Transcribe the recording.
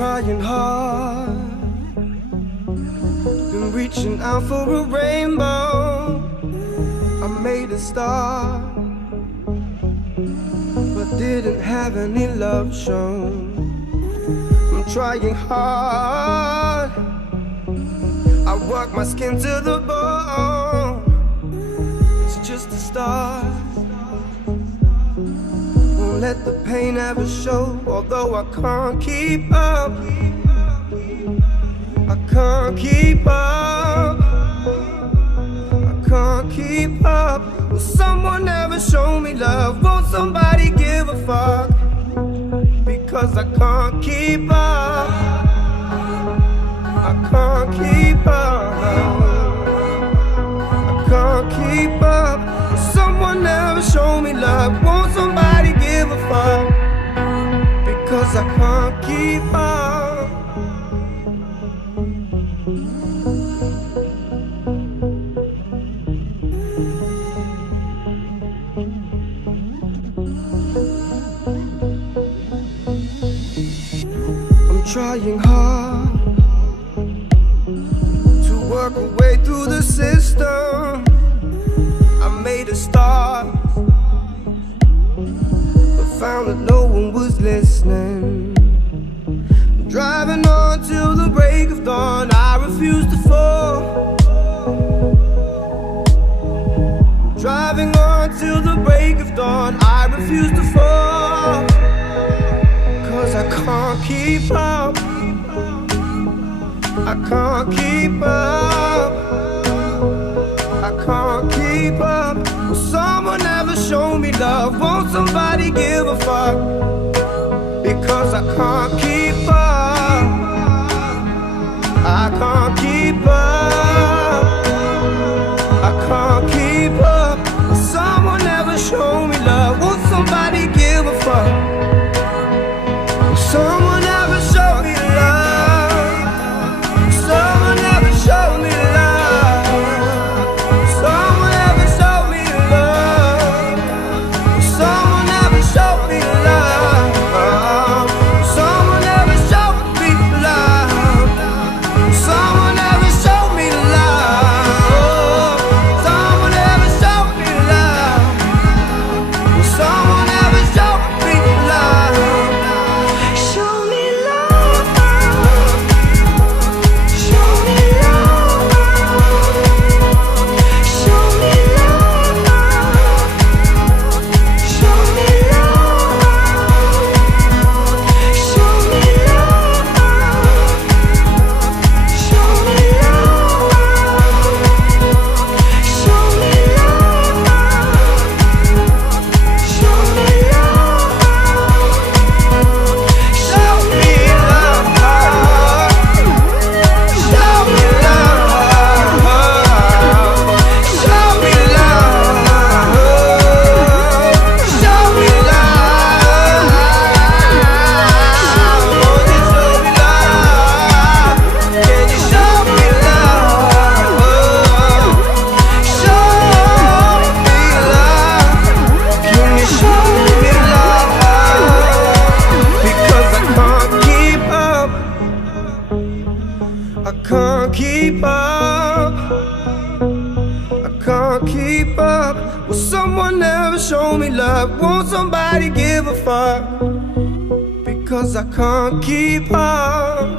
trying hard, been reaching out for a rainbow. I made a start, but didn't have any love shown. I'm trying hard, I work my skin to the bone. It's just a start, won't let the pain ever show. Although I can't keep up, I can't keep up, I can't keep up. Will someone ever show me love? Won't somebody give a fuck? Because I can't keep up, I can't keep up, I can't keep up. Will someone ever show me love? Won't somebody give a fuck? Because I can't keep up. I'm trying hard to work a way through the system. I made a start, but found that no one was listening. I'm driving on till the break of dawn. I refuse to fall. I'm driving on till the break of dawn. I refuse to fall. Cause I can't keep up, I can't keep up, I can't keep up. Will someone ever show me love? Won't somebody give a fuck? Because I can't keep up, I can't keep up, I can't keep up. Will someone ever show me love? Won't somebody give a fuck? Someone ever show me love? Someone ever show me love? Someone ever show me love? Someone ever show me love? Someone ever show me love? Someone ever show me love? Someone ever show me love? Someone ever show me love? I can't keep up, I can't keep up. Will someone ever show me love? Won't somebody give a fuck? Because I can't keep up.